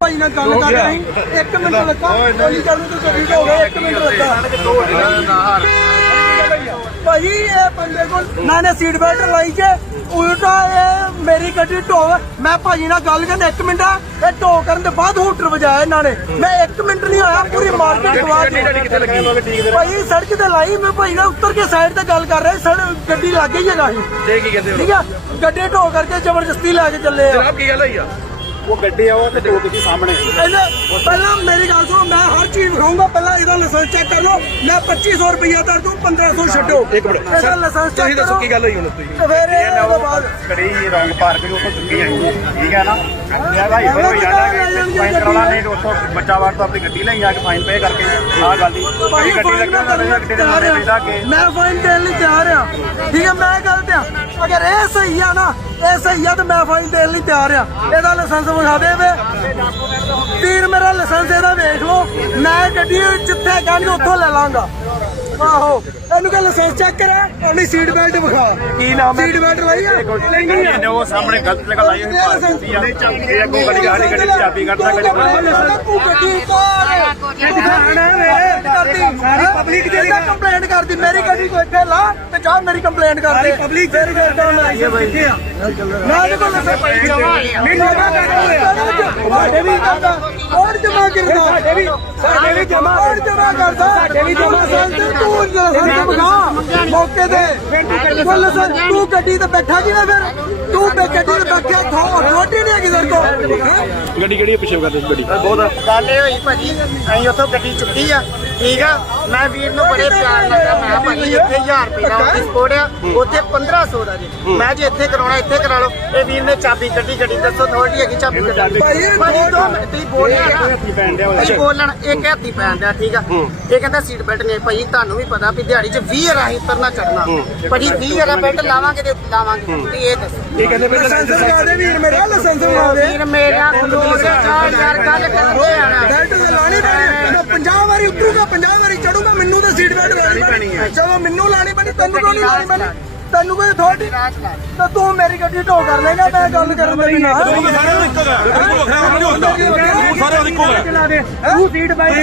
ਭਾਈ ਨਾਲ ਗੱਲ ਕਰ ਰਹੀ। ਇੱਕ ਮਿੰਟ ਲੱਗਾ। ਗੋਲੀ ਚੱਲੂ ਤੇ ਗੱਡੀ ਢੋ ਗਏ। ਇੱਕ ਮਿੰਟ ਲੱਗਾ। ਭਾਈ ਇਹ ਬੰਦੇ ਕੋਲ ਨਾ ਨੇ ਸੀਟ ਬੈਲਟ ਲਾਈ ਜੇ। ਉਲਟਾ ਇਹ ਮੇਰੀ ਗੱਡੀ ਢੋ ਮੈਂ ਭਾਜੀ ਨਾਲ ਗੱਲ ਕਰਨ ਇੱਕ ਮਿੰਟ। ਆ ਇਹ ਢੋ ਕਰਨ ਦੇ ਬਾਅਦ ਹੂਟਰ ਵਜਾਇਆ ਇਹਨਾਂ ਨੇ। ਮੈਂ ਇੱਕ ਮਿੰਟ ਨਹੀਂ ਹੋਇਆ ਪੂਰੀ ਮਾਰਕੀਟ ਗਵਾ ਦਿੱਤੀ ਭਾਈ ਸੜਕ ਤੇ ਲਾਈ ਮੈਂ ਭਾਈ ਨਾਲ ਉੱਤਰ ਕੇ ਸਾਈਡ ਤੇ ਗੱਲ ਕਰ ਰਿਹਾ ਸੜਕ ਗੱਡੀ ਲੱਗ ਗਈ ਹੈਗਾ ਠੀਕ ਆ? ਗੱਡੀ ਢੋ ਕਰਕੇ ਜ਼ਬਰਦਸਤੀ ਲੈ ਕੇ ਚੱਲੇ ਆ। ਜਨਾਬ ਕੀ ਗੱਲ ਹੋਈ ਆ? ਉਹ ਗੱਡੀ ਆ ਉਹ ਤੇ ਦੀ ਸਾਹਮਣੇ ਇਹਨੇ ਪਹਿਲਾਂ ਮੇਰੀ ਗੱਲ ਸੁਣੋ ਮੈਂ ਹਰ ਚੀਜ਼ ਵਿਖਾਊਂਗਾ ਪਹਿਲਾਂ ਇਹਦਾ ਲਾਇਸੈਂਸ ਚੈੱਕ ਕਰ ਲਓ। ਮੈਂ 2500 ਰੁਪਇਆ ਦਰ ਦੂੰ 1500 ਛੱਡੋ। ਇੱਕ ਮਿੰਟ ਇਹਦਾ ਲਾਇਸੈਂਸ ਤੁਸੀਂ ਚੈੱਕ ਦੱਸੋ ਕਰੋ। ਕੀ ਗੱਲ ਹੋਈ ਹੁਣ ਤੁਸੀਂ? ਫਿਰ ਇਹ ਤੋਂ ਬਾਅਦ ਕੜੀ ਰੌਂਗ ਪਾਰਕ ਜੋ ਉੱਥੋਂ ਚੁੱਕੀ ਆਈ ਹੈ ਠੀਕ ਹੈ ਨਾ? ਯਾਰ ਭਾਈ ਫਿਰ ਹੋ ਜਾਂਦਾ ਕਿ ਫਾਈਨ ਕਰਾਉਣਾ ਨਹੀਂ ਤੇ ਉੱਥੋਂ ਬੱਚਾ ਵਾਰ ਤੋਂ ਆਪਣੀ ਗੱਡੀ ਲਈ ਆ ਕੇ ਫਾਈਨ ਪੇ ਕਰਕੇ ਆਹ ਗੱਲ ਦੀ। ਭਾਈ ਗੱਡੀ ਫਾਈਨ ਲੱਗਣਾ ਨਾ ਗੱਡੀ ਦੇ ਮਾਰੇ। ਪੈਦਾ ਕੇ ਮੈਂ ਫਾਈਨ ਦੇਣ ਲਈ ਤਿਆਰ ਆ। ਠੀਕ ਹੈ ਮੈਂ ਗਲਤ ਆ। ਅਗਰ ਇਹ ਸਹੀ ਆ ਨਾ ਇਹ ਸਹੀ ਆ ਤੇ ਮੈਂ ਫਾਈਲ ਦੇਣ ਲਈ ਤਿਆਰ ਆ। ਇਹਦਾ ਲਾਇਸੈਂਸ ਵਿਖਾ ਦੇ ਵੇ। ਵੀਰ ਮੇਰਾ ਲਾਇਸੈਂਸ ਇਹਦਾ ਵੇਖ ਲਓ। ਮੈਂ ਗੱਡੀ ਜਿੱਥੇ ਕਹਿੰਦੇ ਉੱਥੋਂ ਲੈ ਲਾਂਗਾ। ਆਹੋ। ਇਹਨੂੰ ਕਹ ਲਾਇਸੈਂਸ ਚੈੱਕ ਕਰਾ ਆਪਣੀ ਸੀਟ ਬੈਲਟ ਵਿਖਾ। ਕੀ ਨਾਮ ਹੈ? ਸੀਟ ਬੈਲਟ ਲਾਈ ਆ? ਇਹਨੇ ਉਹ ਸਾਹਮਣੇ ਗਲਤ ਲਗਾ ਲਾਈ ਹੋਈ ਪਾਰਕ ਕੀਤੀ ਆ ਇਹ ਅੱਗੋਂ ਗੱਡੀ ਗਾੜੀ ਗੱਡੀ ਦੀ ਚਾਬੀ ਕੱਢਦਾ ਗੱਡੀ ਤੂੰ ਗੱਡੀ ਸਾਰੀ ਪਬਲਿਕ ਦੇ ਕੰਪਲੇਂਟ ਕਰਦੀ ਮੇਰੀ ਗੱਡੀ ਕੋਈ ਇੱਥੇ ਲਾ ਤੇ ਜਾ ਮੇਰੀ ਕੰਪਲੇਂਟ ਕਰ ਦੇ। ਪਬਲਿਕ ਤੇਰੀ ਕਰਦਾ ਮੈਂ ਇਹ ਬਾਈ ਮੈਂ ਇਹਦੇ ਕੋਲ ਨਹੀਂ ਜਮਾ ਕਰਦਾ ਸਾਡੇ ਵੀ ਕਰਦਾ ਕੌਣ ਜਮਾ ਕਰਦਾ। ਸਾਡੇ ਵੀ ਸਾਡੇ ਵੀ ਜਮਾ ਕੌਣ ਜਮਾ ਕਰਦਾ। ਸਾਡੇ ਵੀ ਜਮਾ ਸੰਤ ਜਰਾ ਮੌਕੇ ਤੇ। ਬੋਲ ਸਰ ਤੂੰ ਗੱਡੀ ਤੇ ਬੈਠਾ ਕਿ ਨਾ ਫਿਰ? ਤੂੰ ਗੱਡੀ ਤੇ ਬੈਠਿਆ ਥੋ ਰੋਟੀ ਨਹੀਂ ਹੈਗੀ ਗੱਡੀ ਕਿਹੜੀ ਪਿੱਛੇ ਕਰਦੇ ਗੱਡੀ। ਬਹੁਤ ਗੱਲ ਇਹ ਹੋਈ ਭਾਜੀ ਅਸੀਂ ਉੱਥੋਂ ਗੱਡੀ ਚੁੱਕੀ ਆ। ਠੀਕ ਆ? ਮੈਂ ਵੀਰ ਨੂੰ ਬੜੇ ਪਿਆਰ ਨਾਲ ਕਿਹਾ ਮੈਂ ਭਾਜੀ ਇੱਥੇ 1000 ਰੁਪਏ ਦਾ ਕੋਡ ਆ ਉੱਥੇ 1500 ਦਾ ਜੀ। ਮੈਂ ਜੇ ਇੱਥੇ ਕਰਾਉਣਾ ਇੱਥੇ ਕਰਾ ਲਓ। ਇਹ ਵੀਰ ਨੇ ਚਾਬੀ ਕੱਢੀ ਗੱਡੀ ਦੱਸੋ ਥੋੜੀ ਹੈਗੀ ਚਾਬੀ ਕੱਢੀ। ਭਾਈ, ਇਹ ਦੋ ਦੋ ਮਿੰਟ ਤੁਸੀਂ ਬੋਲਣਾ ਨਾ। ਪੈਣ ਡਿਆ ਤੁਸੀਂ ਬੋਲਣ ਇੱਕ ਹੱਥੀ ਪੈਣ ਦਿਆ ਠੀਕ ਆ? ਇਹ ਕਹਿੰਦਾ ਸੀਟ ਬੈਲਟ ਨਹੀਂ ਭਾਈ ਤੁਹਾਨੂੰ ਵੀ ਪਤਾ ਵੀ ਦਿਹਾੜੀ 'ਚ 20 ਰਾਹੀਂ ਉਤਰਨਾ ਚੜਨਾ ਭਾਜੀ 20 ਵਾਲਾ ਬੈਲਟ ਲਾਵਾਂਗੇ ਤੇ ਲਾਵਾਂਗੇ। ਤੁਸੀਂ ਇਹ ਦੱਸੋ। ਕੀ ਕਹਿੰਦੇ ਪਏ ਲਾਇਸੈਂਸ ਦੇ ਵੀਰ ਮੇਰਾ ਲਾਇਸੈਂਸ ਦੇ। ਵੀਰ ਮੇਰਾ ਖਲੂਸ ਜਾ ਯਾਰ ਗੱਲ ਕਰਦੇ ਆਣਾ ਬੈਲਟ ਤੇ ਲਾਣੀ ਪੈਣੀ ਮੈਂ 50 ਵਾਰੀ ਉਤਰੂਗਾ 50 ਵਾਰੀ ਚੜੂਗਾ ਮੈਨੂੰ ਤਾਂ ਸੀਟ ਬੈਲਟ ਲਾਣੀ ਪੈਣੀ ਹੈ। ਚਲੋ ਮੈਨੂੰ ਲਾਣੀ ਪੈਣੀ ਤੈਨੂੰ ਕਿਉਂ ਨਹੀਂ ਲਾਣੀ ਪੈਣੀ? ਤੈਨੂੰ ਕੋਈ ਅਥਾਰਟੀ ਤਾਂ ਤੂੰ ਮੇਰੀ ਗੱਡੀ ਢੋ ਕਰ ਲੇਗਾ ਮੈਂ ਗੱਲ ਕਰਨ ਦੇ ਬਿਨਾਂ। ਸਾਰੇ ਇੱਕੋ ਗੱਲ ਸਾਰੇ ਇੱਕੋ ਗੱਲ ਤੂੰ ਸੀਟ ਬਾਈ